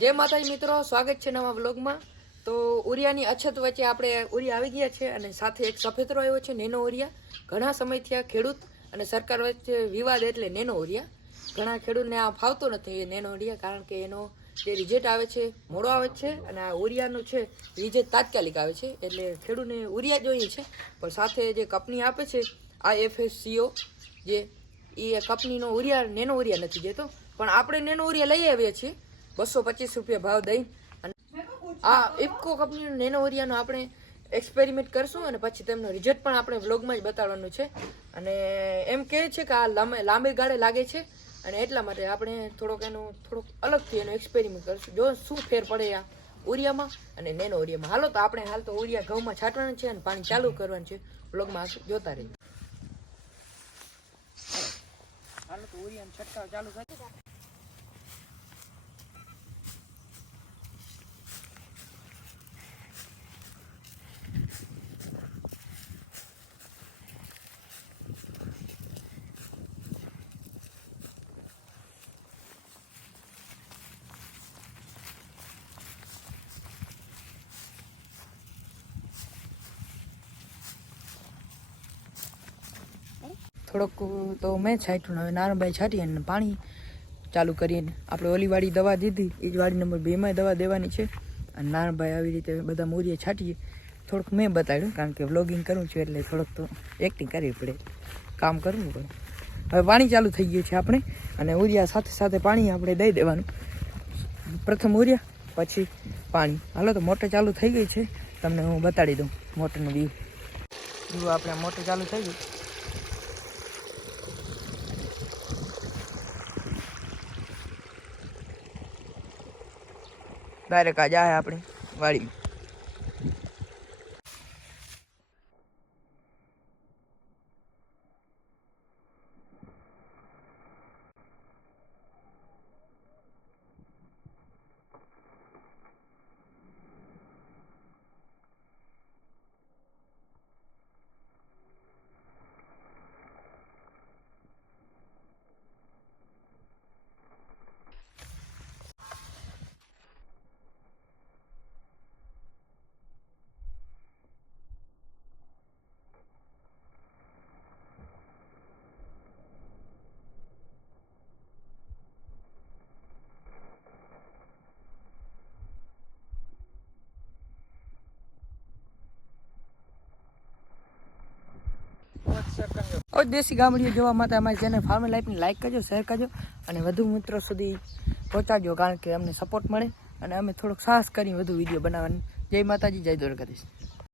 જય માતાજી મિત્રો, સ્વાગત છે નવા વ્લોગમાં। તો ઉરિયાની અછત વચ્ચે આપણે ઉરિયા આવી ગયા છે અને સાથે એક સફેદરો આવ્યો છે નેનો ઉરિયા। ઘણા સમયથી આ ખેડૂત અને સરકાર વચ્ચે વિવાદ એટલે નેનો ઉરિયા। ઘણા ખેડૂતને આ ફાવતો નથી નેનો ઉરિયા, કારણ કે એનો જે રિઝલ્ટ આવે છે મોડો આવે છે અને આ ઉરિયાનું છે રિઝલ્ટ તાત્કાલિક આવે છે, એટલે ખેડૂતને ઉરિયા જોઈએ છે। પણ સાથે જે કંપની આપે છે આ FSCO જે એ કંપનીનો ઉરિયા નેનો ઉરિયા નથી દેતો, પણ આપણે નેનો ઉરિયા લઈ આવીએ છીએ 225 રૂપિયા ભાવ દઈ। અને આ ઇફકો કંપનીનો નેનો ઉરિયાનો આપણે એક્સપેરિમેન્ટ કરશું અને પછી તેમનો રિઝલ્ટ પણ આપણે વ્લોગમાં જ બતાવવાનું છે। અને એમ કહે છે કે આ લાંબી ગાળે લાગે છે અને એટલા માટે આપણે થોડોક અલગથી એનો એક્સપેરિમેન્ટ કરશું, જો શું ફેર પડે આ ઉરિયામાં અને નેનો ઉરિયામાં। હાલો તો આપણે હાલ તો ઉરિયા ઘઉંમાં છાંટવાનું છે અને પાણી ચાલુ કરવાનું છે, વ્લોગમાં જોતા રહીએ। હાલો તો ઉરિયાનો છંટકાવ ચાલુ કરી। થોડોક તો મેં છાંટ્યું, હવે નારણભાઈ છાંટી અને પાણી ચાલુ કરીને આપણે ઓલી વાળી દવા દીધી એ જ વાળી નંબર 2માં દવા દેવાની છે। અને નારણભાઈ આવી રીતે બધા મૂરીએ છાંટીએ, થોડુંક મેં બતાવ્યું કારણ કે વ્લોગિંગ કરું છું એટલે થોડોક તો એક્ટિંગ કરવી પડે, કામ કરવું પડે। હવે પાણી ચાલુ થઈ ગયું છે આપણે, અને ઉરિયા સાથે સાથે પાણી આપણે દઈ દેવાનું, પ્રથમ ઉરિયા પછી પાણી। હાલો તો મોટર ચાલુ થઈ ગઈ છે, તમને હું બતાડી દઉં મોટરનું વ્યૂ। જુઓ આપણે મોટર ચાલુ થઈ ગઈ, ડાયરેક્ટ આ જાય આપણી વાડીમાં। દેશી ગામડીઓ જોવા માટે અમારી ચેનલ ફાર્મર લાઈફને લાઈક કરજો, શેર કરજો અને વધુ મિત્રો સુધી પહોંચાડજો, કારણ કે અમને સપોર્ટ મળે અને અમે થોડોક સાહસ કરી વધુ વિડીયો બનાવવાની। જય માતાજી, જય દ્વારકાધીશ।